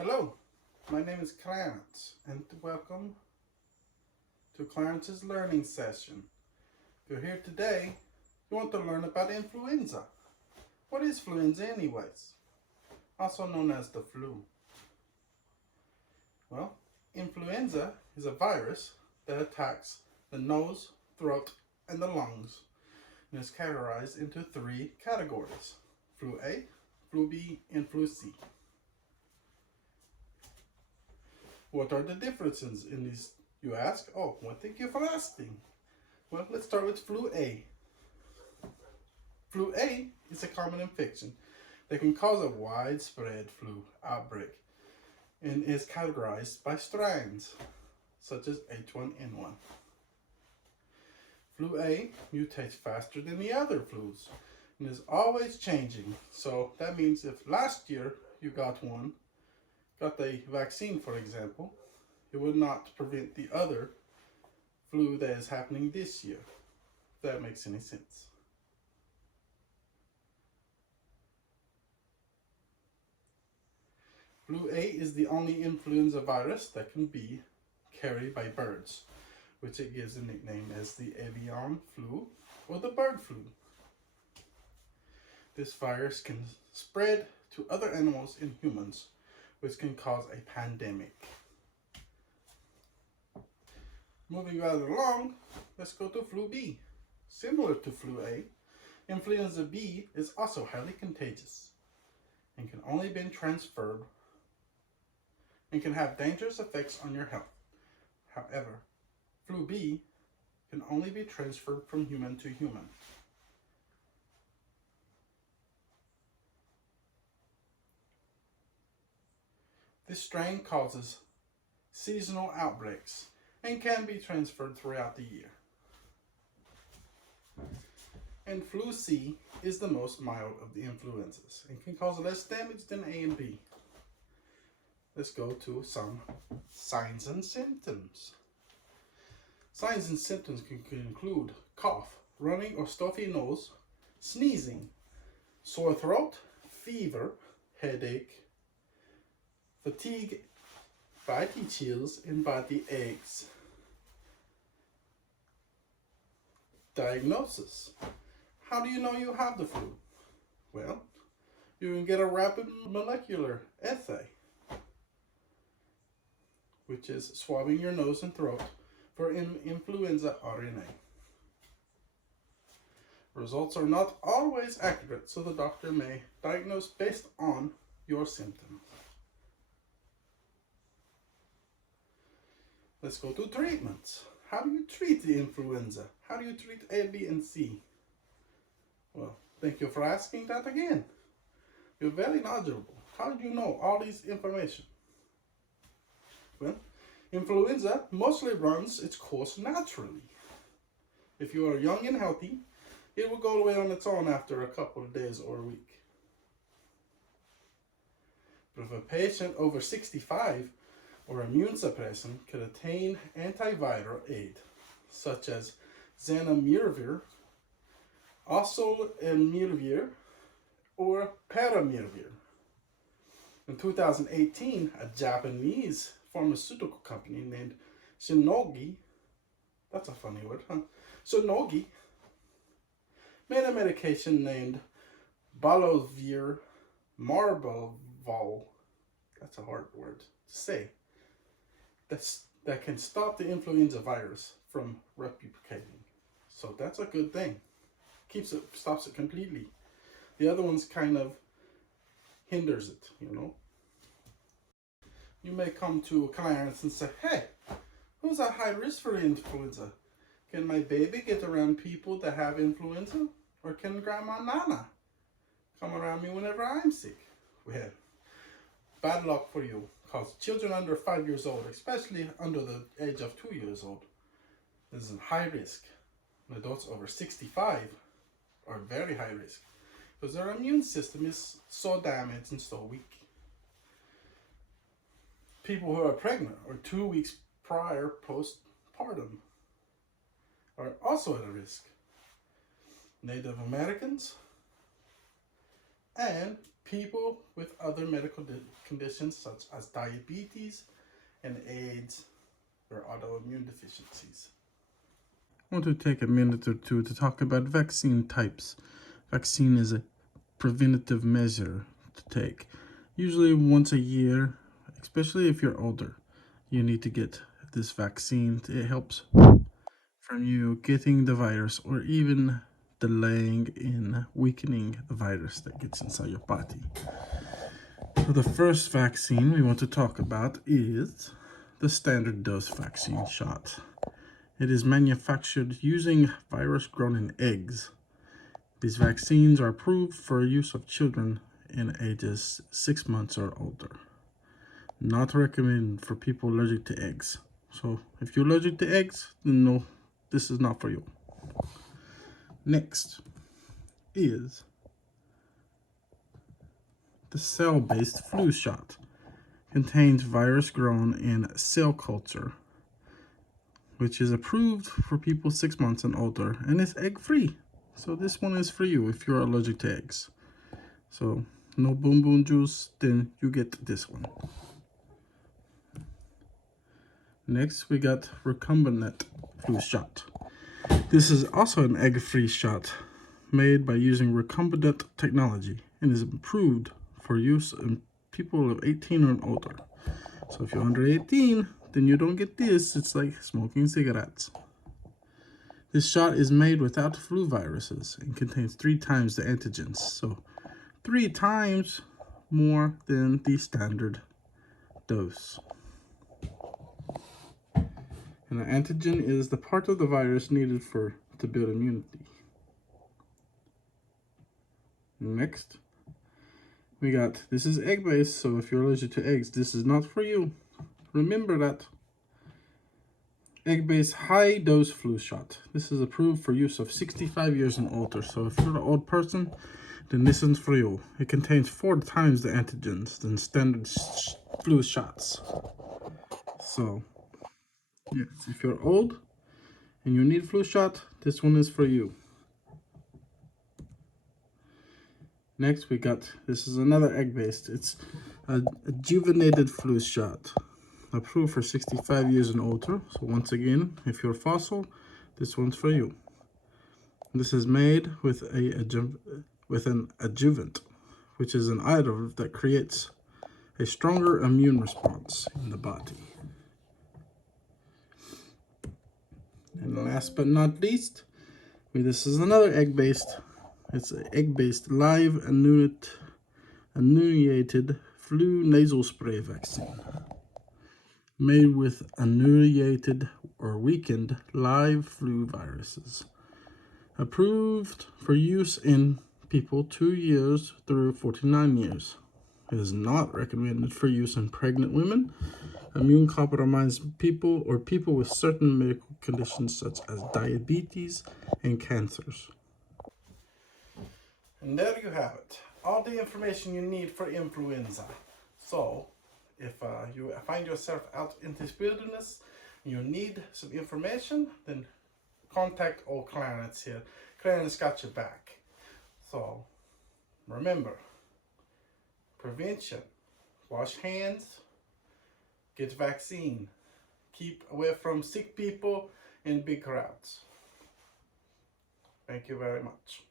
Hello, my name is Clarence, and welcome to Clarence's learning session. If you're here today, you want to learn about influenza. What is influenza anyways? Also known as the flu. Well, influenza is a virus that attacks the nose, throat, and the lungs, and is categorized into three categories: flu A, flu B, and flu C. What are the differences in these, you ask? Oh, well, thank you for asking. Well, let's start with flu A. Flu A is a common infection that can cause a widespread flu outbreak and is categorized by strands, such as H1N1. Flu A mutates faster than the other flus and is always changing. So that means if last year you got the vaccine, for example, it would not prevent the other flu that is happening this year, if that makes any sense. Flu A is the only influenza virus that can be carried by birds, which it gives a nickname as the avian flu or the bird flu. This virus can spread to other animals and humans, which can cause a pandemic. Moving right along, let's go to flu B. Similar to flu A, influenza B is also highly contagious and can only be transferred and can have dangerous effects on your health. However, flu B can only be transferred from human to human. This strain causes seasonal outbreaks and can be transferred throughout the year. And flu C is the most mild of the influenzas and can cause less damage than A and B. Let's go to some signs and symptoms. Signs and symptoms can include cough, running or stuffy nose, sneezing, sore throat, fever, headache, fatigue, body chills, and body aches. Diagnosis. How do you know you have the flu? Well, you can get a rapid molecular assay, which is swabbing your nose and throat for influenza RNA. Results are not always accurate, so the doctor may diagnose based on your symptoms. Let's go to treatments. How do you treat the influenza? How do you treat A, B, and C? Well, thank you for asking that again. You're very knowledgeable. How did you know all this information? Well, influenza mostly runs its course naturally. If you are young and healthy, it will go away on its own after a couple of days or a week. But if a patient over 65 or immune suppression could attain antiviral aid, such as zanamivir, oseltamivir, or peramivir. In 2018, a Japanese pharmaceutical company named Shionogi, that's a funny word, huh? Shionogi, made a medication named Balovir Marboval, that's a hard word to say, that can stop the influenza virus from replicating. So that's a good thing. Stops it completely. The other ones kind of hinders it, you know. You may come to Clarence and say, hey, who's at high risk for influenza? Can my baby get around people that have influenza? Or can Grandma Nana come around me whenever I'm sick? Well, bad luck for you, because children under 5 years old, especially under the age of 2 years old, is in high risk. And adults over 65 are very high risk because their immune system is so damaged and so weak. People who are pregnant or 2 weeks prior postpartum are also at a risk. Native Americans and people with other medical conditions such as diabetes and AIDS or autoimmune deficiencies. I want to take a minute or two to talk about vaccine types. Vaccine is a preventative measure to take, usually once a year, especially if you're older. You need to get this vaccine. It helps from you getting the virus or even delaying in weakening the virus that gets inside your body. So the first vaccine we want to talk about is the standard dose vaccine shot. It is manufactured using virus grown in eggs. These vaccines are approved for use of children in ages 6 months or older. Not recommended for people allergic to eggs. So if you're allergic to eggs, then no, this is not for you. Next is the cell-based flu shot. Contains virus grown in cell culture, which is approved for people 6 months and older, and it's egg-free. So this one is for you if you're allergic to eggs. So no boom boom juice, then you get this one. Next, we got recombinant flu shot. This is also an egg-free shot made by using recombinant technology and is approved for use in people of 18 or older. So if you're under 18, then you don't get this. It's like smoking cigarettes. This shot is made without flu viruses and contains 3 times the antigens. So 3 times more than the standard dose. And the antigen is the part of the virus needed to build immunity. Next, we got, this is egg-based, so if you're allergic to eggs, this is not for you. Remember that. Egg-based high-dose flu shot. This is approved for use of 65 years and older. So if you're an old person, then this is for you. It contains 4 times the antigens than standard flu shots. So, yes, if you're old and you need flu shot, this one is for you. Next, we got, this is another egg-based. It's a adjuvated flu shot. Approved for 65 years and older. So once again, if you're fossil, this one's for you. This is made with an adjuvant, which is an additive that creates a stronger immune response in the body. And last but not least, this is another egg-based. It's an egg-based live attenuated flu nasal spray vaccine, made with attenuated or weakened live flu viruses. Approved for use in people 2 years through 49 years. It is not recommended for use in pregnant women, immune-compromised people, or people with certain medical conditions such as diabetes and cancers. And there you have it. All the information you need for influenza. So, if you find yourself out in this wilderness and you need some information, then contact all Clarence here. Clarence got your back. So, remember, prevention, wash hands, get vaccine, keep away from sick people in big crowds. Thank you very much.